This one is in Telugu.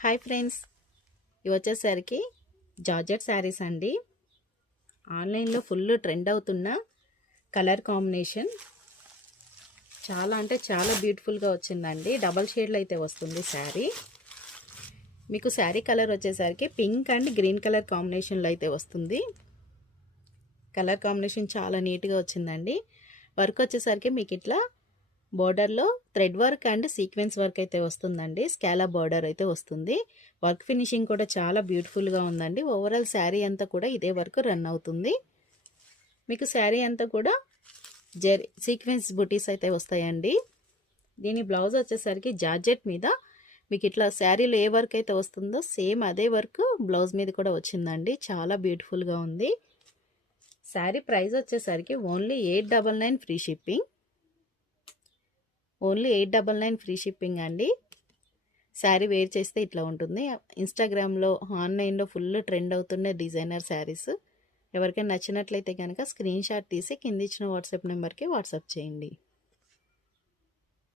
హాయ్ ఫ్రెండ్స్, ఇవి వచ్చేసరికి జార్జెట్ శారీస్ అండి. ఆన్లైన్లో ఫుల్ ట్రెండ్ అవుతున్న కలర్ కాంబినేషన్ చాలా అంటే చాలా బ్యూటిఫుల్గా వచ్చిందండి. డబల్ షేడ్లో అయితే వస్తుంది శారీ. మీకు శారీ కలర్ వచ్చేసరికి పింక్ అండ్ గ్రీన్ కలర్ కాంబినేషన్లో అయితే వస్తుంది. కలర్ కాంబినేషన్ చాలా నీట్గా వచ్చిందండి. వర్క్ వచ్చేసరికి మీకు ఇట్లా బోర్డర్లో thread work and sequence work అయితే వస్తుందండి. స్కాలప్ బోర్డర్ అయితే వస్తుంది. వర్క్ ఫినిషింగ్ కూడా చాలా బ్యూటిఫుల్గా ఉందండి. ఓవరాల్ శారీ అంతా కూడా ఇదే వర్క్ రన్ అవుతుంది. మీకు శారీ అంతా కూడా సీక్వెన్స్ బుటీస్ అయితే వస్తాయండి. దీని బ్లౌజ్ వచ్చేసరికి జార్జెట్ మీద మీకు ఇట్లా శారీలో ఏ వర్క్ అయితే వస్తుందో సేమ్ అదే వర్క్ బ్లౌజ్ మీద కూడా వచ్చిందండి. చాలా బ్యూటిఫుల్గా ఉంది. శారీ ప్రైస్ వచ్చేసరికి only 899 free shipping. Only 899 free shipping అండి. శారీ వేర్ చేస్తే ఇట్లా ఉంటుంది. ఇన్స్టాగ్రామ్లో ఆన్లైన్లో ఫుల్ ట్రెండ్ అవుతున్న డిజైనర్ శారీస్. ఎవరికైనా నచ్చినట్లయితే కనుక స్క్రీన్ షాట్ తీసి కింద ఇచ్చిన వాట్సాప్ నెంబర్కి వాట్సాప్ చేయండి.